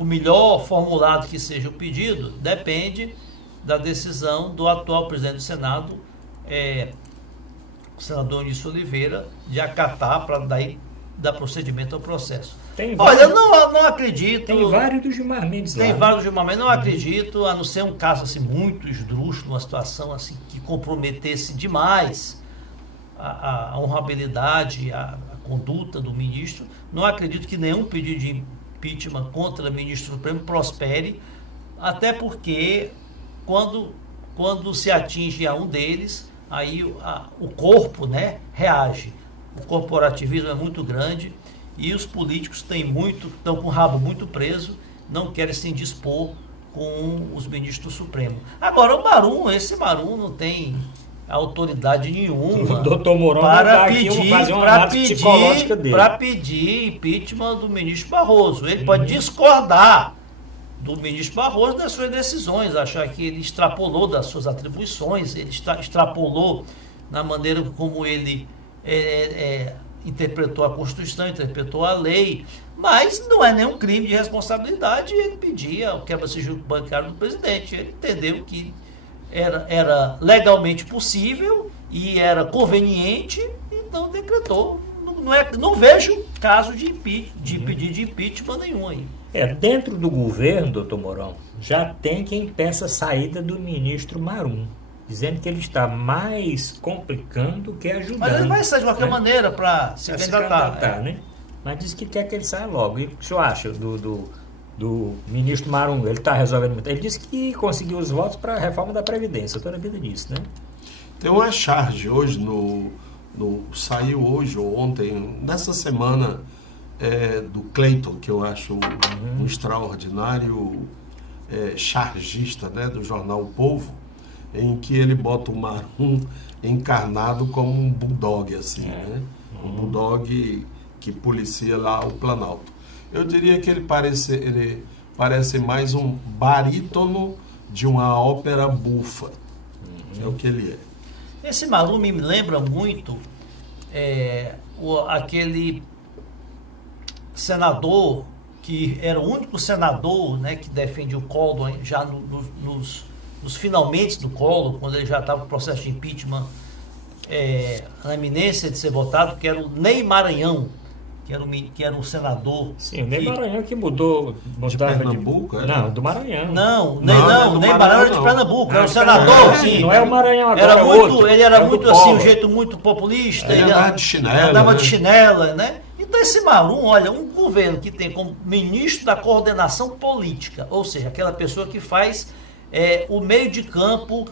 melhor formulado que seja o pedido, depende da decisão do atual presidente do Senado, o senador Eunício Oliveira, de acatar para daí dar procedimento ao processo. Olha, eu não acredito. Tem vários do Gilmar Mendes lá. Tem vários do Gilmar Mendes, não acredito, a não ser um caso assim, muito esdrúxulo, uma situação assim, que comprometesse demais a honrabilidade, a conduta do ministro. Não acredito que nenhum pedido de impeachment contra o ministro Supremo prospere, até porque quando se atinge a um deles, aí o corpo, né, reage. O corporativismo é muito grande e os políticos estão com o rabo muito preso, não querem se indispor com os ministros do Supremo. Agora, esse Marum não tem autoridade nenhuma. O doutor Mourão para pedir impeachment do ministro Barroso. Ele pode discordar do ministro Barroso das suas decisões, achar que ele extrapolou das suas atribuições, ele extrapolou na maneira como ele interpretou a Constituição, interpretou a lei, mas não é nenhum crime de responsabilidade ele pedia o quebra-sigilo bancário do presidente. Ele entendeu que era legalmente possível e era conveniente, então decretou. Não vejo caso de pedido de impeachment nenhum aí. Dentro do governo, doutor Mourão, já tem quem peça a saída do ministro Marum, dizendo que ele está mais complicando que ajudando. Mas ele vai sair de qualquer maneira para se candidatar. Né? Mas diz que quer que ele saia logo. E o que o senhor acha do ministro Marum? Ele está resolvendo muito. Ele disse que conseguiu os votos para a reforma da Previdência. Toda a vida disso, né? Tem uma charge hoje, saiu hoje ou ontem, nessa semana, do Cleiton, que eu acho um extraordinário chargista, né, do jornal O Povo, em que ele bota o Marum encarnado como um bulldog, assim, né? Um bulldog que policia lá o Planalto. Eu diria que ele parece mais um barítono de uma ópera bufa. É o que ele é. Esse Marum me lembra muito aquele senador que era o único senador, né, que defende o Collor já nos finalmente do Collor, quando ele já estava com o processo de impeachment na iminência de ser votado, que era o Ney Maranhão, que era um senador. Sim, o Ney Maranhão que mudou de Pernambuco? Não, do Maranhão. Não, Ney Maranhão era de Pernambuco, era um senador. Sim, não é o Maranhão agora, ele era muito assim, um jeito muito populista. Ele andava de chinela. Andava de chinela, né? Então esse Marum, olha, um governo que tem como ministro da coordenação política, ou seja, aquela pessoa que faz o meio de campo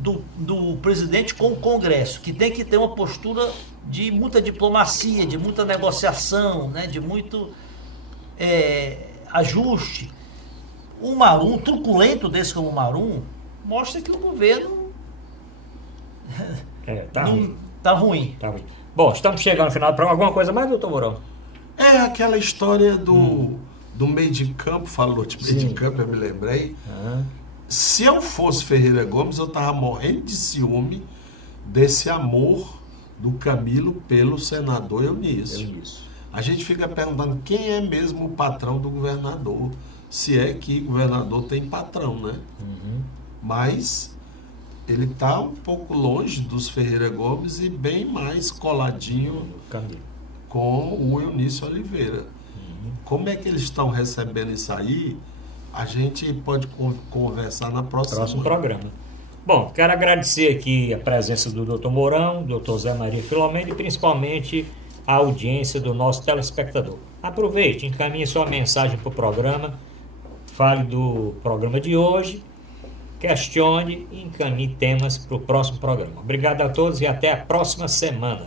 do presidente com o Congresso, que tem que ter uma postura de muita diplomacia, de muita negociação, né, de muito ajuste. O Marum, um truculento desse como o Marum, mostra que o governo tá ruim. Tá ruim. Bom, estamos chegando no final do programa. Alguma coisa mais, doutor Mourão? É aquela história do meio de campo, falou de meio de campo, eu me lembrei. Se eu fosse Ferreira Gomes, eu estava morrendo de ciúme desse amor do Camilo pelo senador Eunício. A gente fica perguntando quem é mesmo o patrão do governador, se é que o governador tem patrão, né? Mas ele está um pouco longe dos Ferreira Gomes e bem mais coladinho com o Eunício Oliveira. Como é que eles estão recebendo isso aí? A gente pode conversar na próximo programa. Bom, quero agradecer aqui a presença do Dr. Mourão, Dr. Zé Maria Filomeno e principalmente a audiência do nosso telespectador. Aproveite, encaminhe sua mensagem para o programa, fale do programa de hoje, questione e encaminhe temas para o próximo programa. Obrigado a todos e até a próxima semana.